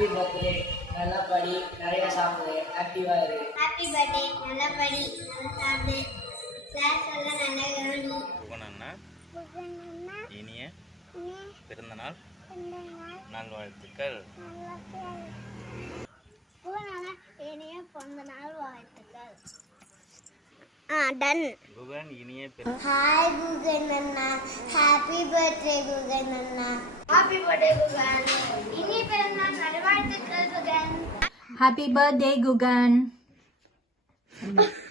Happy birthday, நல்லா படி, நிறைய சாப்பிடு, ஆக்டிவா இரு. ஹாப்பி பர்த்டே, நல்லா படி, நல்லா சாப்பிடு, கிளாஸ் எல்லாம் நல்லா கவனி. புகழண்ணா இனிய பிறந்தநாள் நல்வாழ்த்துக்கள். புகழண்ணா இனிய பிறந்தநாள் வாழ்த்துக்கள். டன். குகன் இனிய ஹாய் குகன் அண்ணா, ஹாப்பி பர்த்டே குகன் அண்ணா. ஹாப்பி பர்த்டே குகன், இனிய பிறந்தநாள் நல்வாழ்த்துக்கள் குகன். Happy birthday Guhan.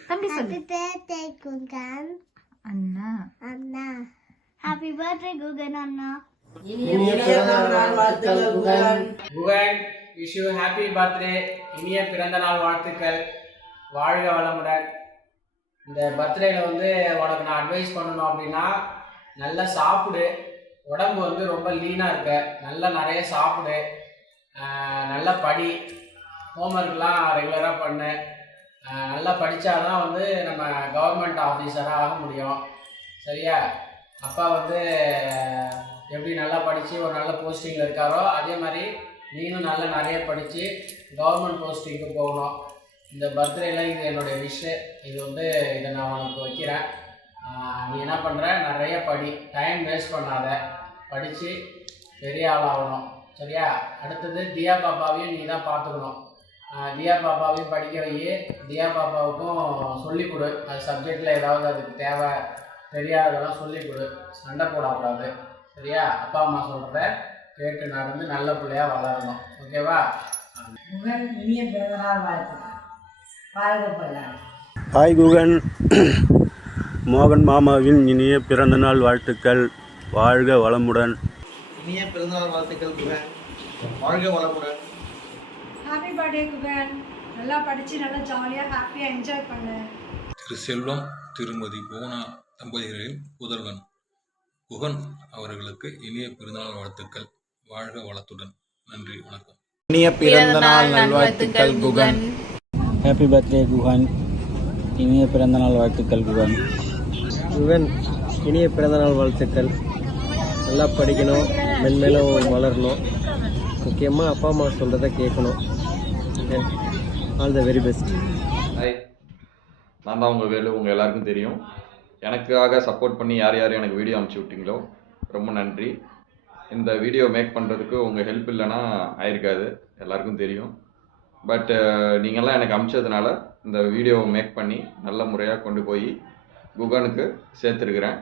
தம்பி சொல்லு. ஹாப்பி பர்த்டே குகன் அண்ணா. அண்ணா. ஹாப்பி பர்த்டே குகன் அண்ணா. இனிய பிறந்தநாள் வாழ்த்துக்கள் Guhan. Guhan, wish you happy birthday, இனிய பிறந்த நாள் வாழ்த்துக்கள், வாழ்க வளமுடன். இந்த பர்த்டேல வந்து உனக்கு நான் அட்வைஸ் பண்ணணும் அப்படின்னா, நல்லா சாப்பிடு, உடம்பு வந்து ரொம்ப லீனாக இருக்க, நல்லா நிறைய சாப்பிடு, நல்லா படி, ஹோம்ஒர்க்லாம் ரெகுலராக பண்ணு. நல்லா படித்தாதான் வந்து நம்ம கவர்மெண்ட் ஆஃபீஸராக ஆக முடியும். சரியா? அப்பா வந்து எப்படி நல்லா படித்து ஒரு நல்ல போஸ்டிங்கில் இருக்காரோ அதே மாதிரி நீனும் நல்லா நிறைய படித்து கவர்மெண்ட் போஸ்டிங்க்கு போகணும். இந்த பர்த்டேல இது என்னுடைய விஷ். இது வந்து இதை நான் உனக்கு வைக்கிறேன். நீ என்ன பண்ணுற, நிறைய படி, டைம் வேஸ்ட் பண்ணாத, படித்து பெரிய ஆளாகணும். சரியா? அடுத்தது தியா பாப்பாவையும் நீ தான் பார்த்துக்கணும். தியா பாப்பாவையும் படிக்க வை. தியா பாப்பாவுக்கும் சொல்லிக் கொடு, அது சப்ஜெக்டில் ஏதாவது அதுக்கு தேவை தெரியாததெல்லாம் சொல்லிக் கொடு, சண்டை போடக்கூடாது. சரியா? அப்பா அம்மா சொல்கிறத கேட்டு நடந்து நல்ல பிள்ளையாக வளரணும். ஓகேவா? குகன் இனிய பிறந்தநாள் வாழ்த்துக்கள். வாழ்க. ஹாய் குகன், மோகன் மாமாவின் இனிய பிறந்தநாள் வாழ்த்துக்கள், வாழ்க வளமுடன். இனிய பிறந்தநாள் வாழ்த்துக்கள் குகன், வாழ்க வளமுடன். Happy birthday Guhan. நல்லா படித்து நல்லா ஜாலியாக ஹாப்பியாக என்ஜாய் பண்ணு. திரு செல்வம் திருமதி புவனா தம்பதிகளின் புதல்வன் குகன் அவர்களுக்கு இனிய பிறந்தநாள் வாழ்த்துக்கள், வாழ்க வளத்துடன். நன்றி, வணக்கம். இனிய பிறந்தநாள் நல்வாழ்த்துக்கள் குகன். ஹாப்பி பர்த்டே குகன், இனிய பிறந்தநாள் வாழ்த்துக்கள் குகன். குகன், இனிய பிறந்தநாள் வாழ்த்துக்கள். நல்லா படிக்கணும், மென்மேலும் வளரணும், முக்கியமாக அப்பா அம்மா சொல்கிறத கேட்கணும். Okay, all the very best. Hi, நான் தான் உங்கள் வேலு. உங்கள் எல்லாருக்கும் தெரியும், எனக்காக சப்போர்ட் பண்ணி யார் யார் எனக்கு வீடியோ அனுப்பிச்சி விட்டீங்களோ ரொம்ப நன்றி. இந்த வீடியோ மேக் பண்ணுறதுக்கு உங்கள் ஹெல்ப் இல்லைன்னா ஆயிருக்காது, எல்லாருக்கும் தெரியும். பட் நீங்கள்லாம் எனக்கு அனுப்பிச்சதுனால இந்த வீடியோவை மேக் பண்ணி நல்ல முறையாக கொண்டு போய் குகனுக்கு சேர்த்துருக்குறேன்.